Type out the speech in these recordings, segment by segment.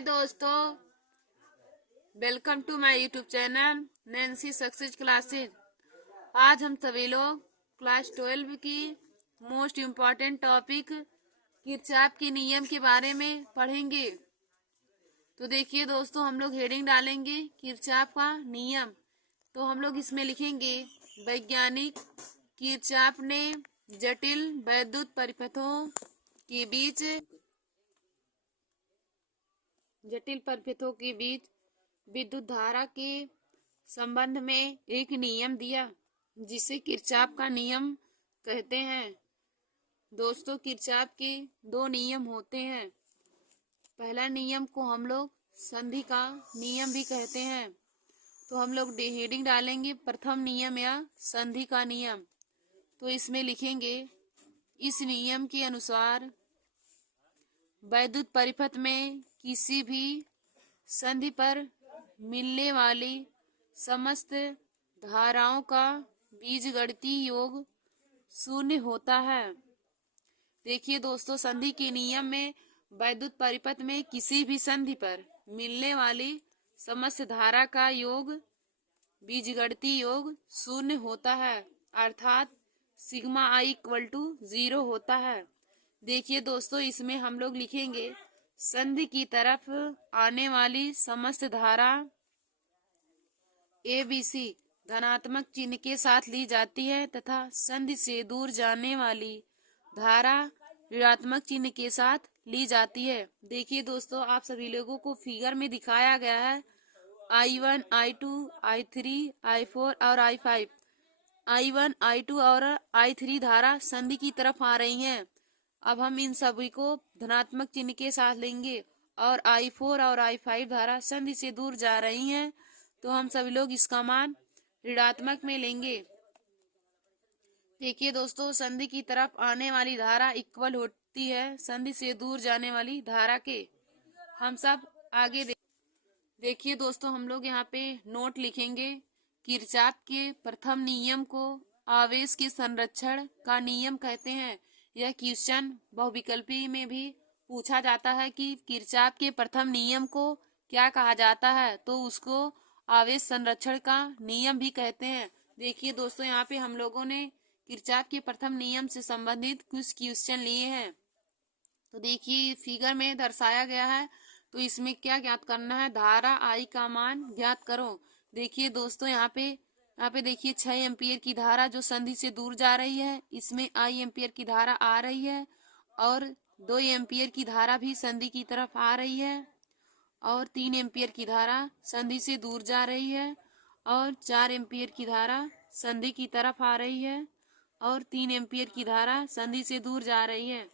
हाय दोस्तों, welcome to my YouTube channel Nancy success classes. आज हम सभी लोग क्लास 12 की मोस्ट इम्पॉर्टेंट टॉपिक किरचॉफ के नियम के बारे में पढ़ेंगे। तो देखिए दोस्तों, हम लोग हेडिंग डालेंगे किरचॉफ का नियम। तो हम लोग इसमें लिखेंगे वैज्ञानिक किरचॉफ ने जटिल वैद्युत परिपथों के बीच विद्युत धारा के संबंध में एक नियम दिया जिसे किरचॉफ का नियम कहते हैं। दोस्तों, किरचॉफ के दो नियम होते हैं। पहला नियम को हम लोग संधि का नियम भी कहते हैं। तो हम लोग हेडिंग डालेंगे प्रथम नियम या संधि का नियम। तो इसमें लिखेंगे इस नियम के अनुसार वैद्युत परिपथ में किसी भी संधि पर मिलने वाली समस्त धाराओं का बीजगणितीय योग शून्य होता है। देखिए दोस्तों, संधि के नियम में वैद्युत परिपथ में किसी भी संधि पर मिलने वाली समस्त धारा का योग बीजगणितीय योग शून्य होता है, अर्थात सिग्मा आई इक्वल टू 0 होता है। देखिए दोस्तों, इसमें हम लोग लिखेंगे संधि की तरफ आने वाली समस्त धारा ABC धनात्मक चिन्ह के साथ ली जाती है तथा संधि से दूर जाने वाली धारा ऋणात्मक चिन्ह के साथ ली जाती है। देखिए दोस्तों, आप सभी लोगों को फिगर में दिखाया गया है I1, I2, I3, I4 और I5। I1, I2 और I3 धारा संधि की तरफ आ रही हैं। अब हम इन सभी को धनात्मक चिन्ह के साथ लेंगे और I4 और I5 धारा संधि से दूर जा रही हैं, तो हम सभी लोग इसका मान ऋणात्मक में लेंगे। देखिए दोस्तों, संधि की तरफ आने वाली धारा इक्वल होती है संधि से दूर जाने वाली धारा के। हम सब आगे देखिए दोस्तों, हम लोग यहाँ पे नोट लिखेंगे किरचॉफ के प्रथम नियम को आवेश के संरक्षण का नियम कहते हैं। यह क्वेश्चन बहुविकल्पी में भी पूछा जाता है कि किरचॉफ के प्रथम नियम को क्या कहा जाता है, तो उसको आवेश संरक्षण का नियम भी कहते हैं। देखिए दोस्तों, यहाँ पे हम लोगों ने किरचॉफ के प्रथम नियम से संबंधित कुछ क्वेश्चन लिए हैं। तो देखिए फिगर में दर्शाया गया है। तो इसमें क्या ज्ञात करना है, धारा आई का मान ज्ञात करो। देखिए दोस्तों, यहाँ पे देखिए 6 एम्पियर की धारा जो संधि से दूर जा रही है, इसमें आई एम्पियर की धारा आ रही है और 2 एम्पियर की धारा भी संधि की तरफ आ रही है और 3 एम्पियर की धारा संधि से दूर जा रही है और 4 एम्पियर की धारा संधि की तरफ आ रही है और 3 एम्पियर की धारा संधि से दूर जा रही है।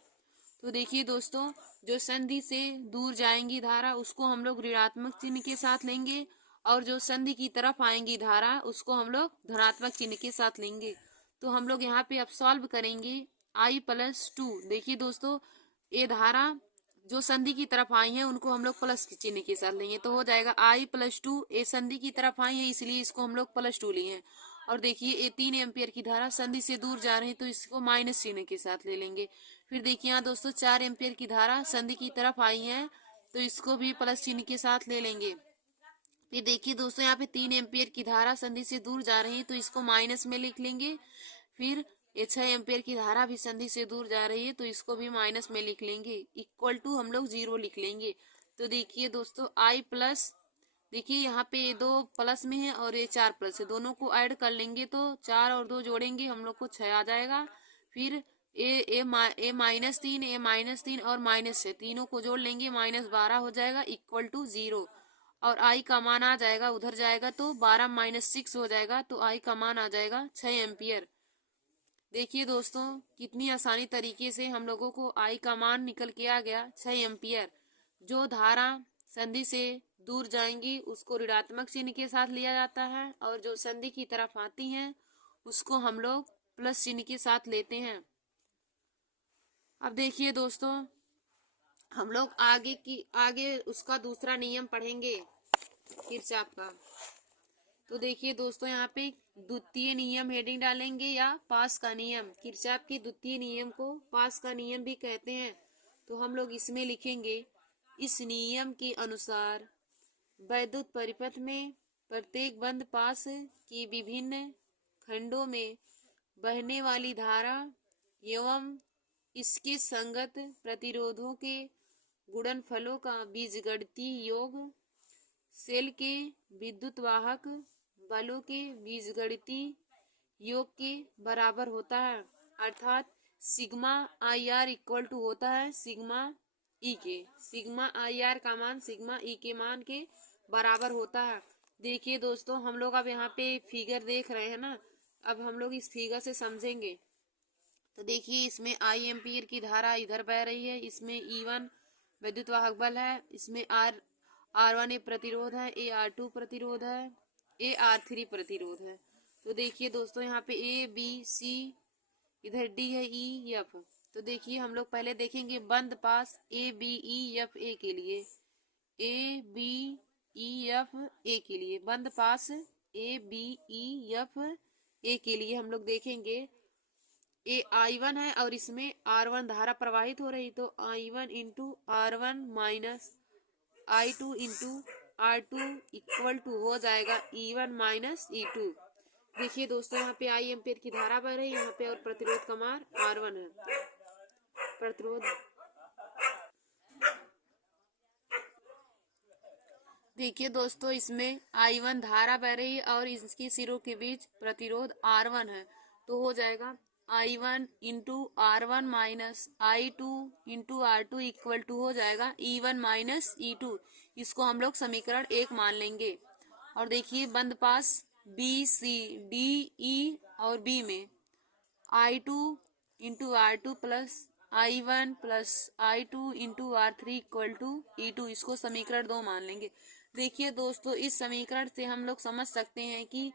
तो देखिए दोस्तों, जो संधि से दूर जाएंगी धारा उसको हम लोग ऋणात्मक चिन्ह के साथ लेंगे और जो संधि की तरफ आएंगी धारा उसको हम लोग धनात्मक चिन्ह के साथ लेंगे। तो हम लोग यहाँ पे अब सॉल्व करेंगे I+2। देखिए दोस्तों, ये धारा जो संधि की तरफ आई है उनको हम लोग प्लस के चिन्ह के साथ लेंगे, तो हो जाएगा I+2। ये संधि की तरफ आई है इसलिए इसको हम लोग +2 लिए हैं। और देखिए ये 3 एम्पियर की धारा संधि से दूर जा रही है तो इसको माइनस चिन्ह के साथ ले लेंगे। फिर देखिए यहाँ दोस्तों 4 एम्पियर की धारा संधि की तरफ आई है तो इसको भी प्लस चिन्ह के साथ ले लेंगे। फिर देखिए दोस्तों, यहाँ पे 3 एम्पियर की धारा संधि से दूर जा रही है तो इसको माइनस में लिख लेंगे। फिर ये 6 एम्पियर की धारा भी संधि से दूर जा रही है तो इसको भी माइनस में लिख लेंगे, इक्वल टू हम लोग 0 लिख लेंगे। तो देखिए दोस्तों I+, देखिए यहाँ पे ये 2 प्लस में है और ये 4 प्लस है, दोनों को ऐड कर लेंगे तो 4 और 2 जोड़ेंगे हम लोग को 6 आ जाएगा। फिर ए -3, ए -3 और -6 तीनों को जोड़ लेंगे, -12 हो जाएगा, इक्वल टू 0। और आई का मान आ जाएगा, उधर जाएगा तो 12 - 6 हो जाएगा, तो आई का मान आ जाएगा 6 एम्पियर। देखिए दोस्तों, कितनी आसानी तरीके से हम लोगों को आई का मान निकल के आ गया 6 एम्पियर। जो धारा संधि से दूर जाएंगी उसको ऋणात्मक चिन्ह के साथ लिया जाता है और जो संधि की तरफ आती हैं उसको हम लोग प्लस चिन्ह के साथ लेते हैं। अब देखिए दोस्तों, हम लोग आगे उसका दूसरा नियम पढ़ेंगे किरचॉफ का। तो देखिए दोस्तों, यहाँ पे द्वितीय नियम हेडिंग डालेंगे या पास का नियम। किरचॉफ के द्वितीय नियम को पास का नियम भी कहते हैं। तो हम लोग इसमें लिखेंगे इस नियम के अनुसार वैद्युत परिपथ में प्रत्येक बंद पास की विभिन्न खंडों में बहने वाली धारा एवं इसके संगत प्रतिरोधों के गुणनफलों का बीजगणितीय योग सेल के विद्युत वाहक बलों के बीजगणितीय योग के बराबर होता है। अर्थात sigma I R equal to होता है सिग्मा ई के। सिग्मा आई आर का मान सिग्मा ई के मान के बराबर होता है। देखिए दोस्तों, हम लोग अब यहाँ पे फिगर देख रहे हैं ना, अब हम लोग इस फिगर से समझेंगे। तो देखिए, इसमें आई एम्पीयर की धारा इधर बह रही है, इसमें E1 विद्युत वाहक बल है, इसमें R1 एक प्रतिरोध है, AR2 प्रतिरोध है, AR3 प्रतिरोध है। तो देखिए दोस्तों, यहाँ पे A B C, इधर D है, E F। तो देखिए, हम लोग पहले देखेंगे बंद पास A B E F A के लिए। A B E F A के लिए बंद पास A B E F A के लिए हम लोग देखेंगे। ए I1 है और इसमें R1 धारा प्रवाहित हो रही, तो I1 into R1 minus I2 into R2 equal to हो जाएगा E1 माइनस E2। देखिए दोस्तों, यहाँ पे आई एम्पेयर की धारा बह रही है, यहाँ पे और प्रतिरोध का मान R1 है। प्रतिरोध देखिए दोस्तों, इसमें I1 धारा बह रही है और इसकी सिरों के बीच प्रतिरोध R1 है, तो हो जाएगा I1 into R1 minus I2 into R2 equal to हो जाएगा E1 माइनस E2। इसको हम लोग समीकरण 1 मान लेंगे। और देखिए, बंद पास B C D E और B में I2 into R2 plus I1 plus I2 into R3 equal to E2, इसको समीकरण 2 मान लेंगे। देखिए दोस्तों, इस समीकरण से हम लोग समझ सकते हैं कि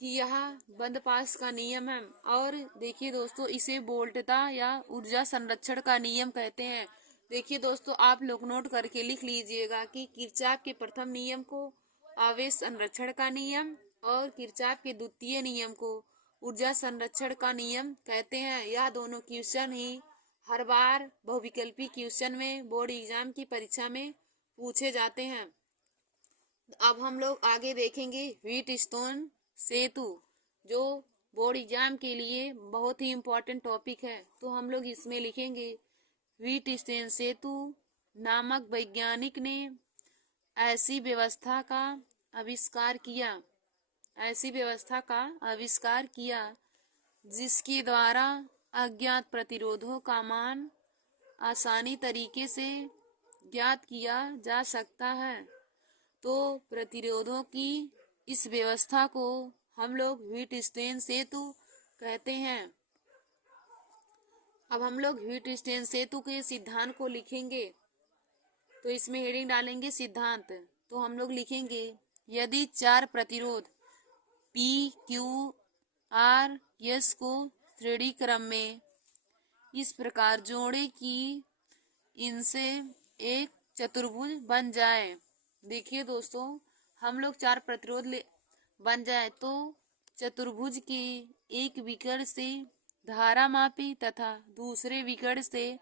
यह बंद पास का नियम है। और देखिए दोस्तों, इसे वोल्टता या ऊर्जा संरक्षण का नियम कहते हैं। देखिए दोस्तों, आप लोग नोट करके लिख लीजिएगा कि किरचॉफ के प्रथम नियम को आवेश संरक्षण का नियम और किरचॉफ के द्वितीय नियम को ऊर्जा संरक्षण का नियम कहते हैं। यह दोनों क्वेश्चन ही हर बार बहुविकल्पी क्वेश्चन में बोर्ड एग्जाम की परीक्षा में पूछे जाते हैं। अब हम लोग आगे देखेंगे व्हीटस्टोन सेतु, जो बोर्ड एग्जाम के लिए बहुत ही इम्पोर्टेंट टॉपिक है। तो हम लोग इसमें लिखेंगे व्हीटस्टोन सेतु नामक वैज्ञानिक ने ऐसी व्यवस्था का आविष्कार किया जिसके द्वारा अज्ञात प्रतिरोधों का मान आसानी तरीके से ज्ञात किया जा सकता है। तो प्रतिरोधों की इस व्यवस्था को हम लोग व्हीटस्टोन सेतु कहते हैं। अब हम लोग व्हीटस्टोन सेतु के सिद्धांत को लिखेंगे। तो इसमें हेडिंग डालेंगे सिद्धांत। तो हम लोग लिखेंगे, यदि 4 प्रतिरोध P Q R S को श्रेणी क्रम में इस प्रकार जोड़े कि इनसे एक चतुर्भुज बन जाए। देखिए दोस्तों, हम लोग 4 प्रतिरोध बन जाए तो चतुर्भुज के एक विकर्ण से धारा मापी तथा दूसरे विकर्ण से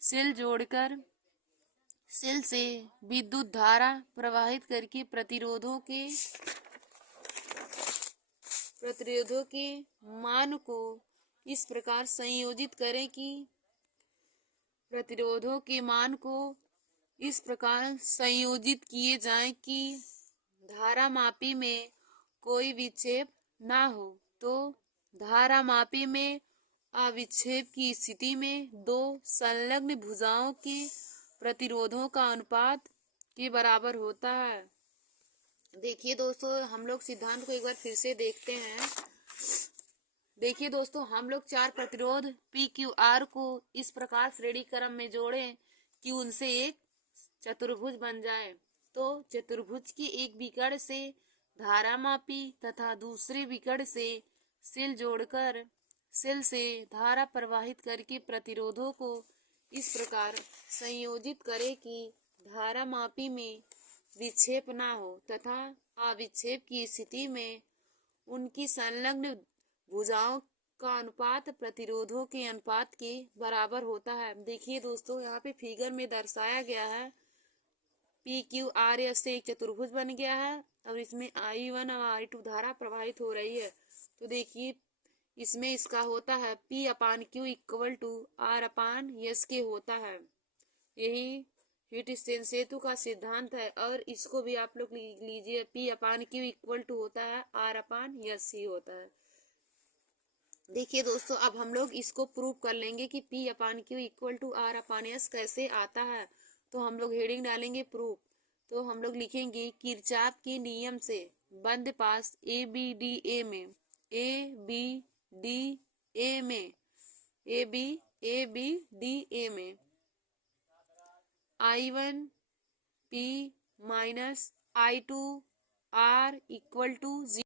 सेल जोड़कर सेल से विद्युत धारा प्रवाहित करके प्रतिरोधों के मान को इस प्रकार संयोजित करें कि प्रतिरोधों के मान को इस प्रकार संयोजित किए जाएं कि धारा मापी में कोई विक्षेप ना हो। तो धारा मापी में अविक्षेप की स्थिति में दो संलग्न भुजाओं के प्रतिरोधों का अनुपात के बराबर होता है। देखिए दोस्तों, हम लोग सिद्धांत को एक बार फिर से देखते हैं। देखिए दोस्तों, हम लोग 4 प्रतिरोध P Q R को इस प्रकार श्रेणी क्रम में जोड़ें कि उनसे एक चतुर्भुज बन जाए। तो चतुर्भुज के एक विकर्ण से धारा मापी तथा दूसरे विकर्ण से सेल जोड़कर सेल से धारा प्रवाहित करके प्रतिरोधों को इस प्रकार संयोजित करें कि धारा मापी में विक्षेप ना हो तथा अविक्षेप की स्थिति में उनकी संलग्न भुजाओं का अनुपात प्रतिरोधों के अनुपात के बराबर होता है। देखिए दोस्तों, यहाँ पे फिगर में दर्शाया गया है पी क्यू आर एस से एक चतुर्भुज बन गया है और इसमें I1 और I2 धारा प्रवाहित हो रही है। तो देखिए इसमें इसका होता है P upon Q equal to R upon S के होता है। यही हीट एक्सचेंज सेतु का सिद्धांत है और इसको भी आप लोग लिख लीजिए, P upon Q equal to होता है R अपान एस ही होता है। देखिए दोस्तों, अब हम लोग इसको प्रूव कर लेंगे कि P upon Q equal to R upon S कैसे आता है। तो हम लोग हेडिंग डालेंगे प्रूफ। तो हम लोग लिखेंगे किरचॉफ के नियम से बंद पास ए बी डी ए में I1 P minus I2 R equal to 0।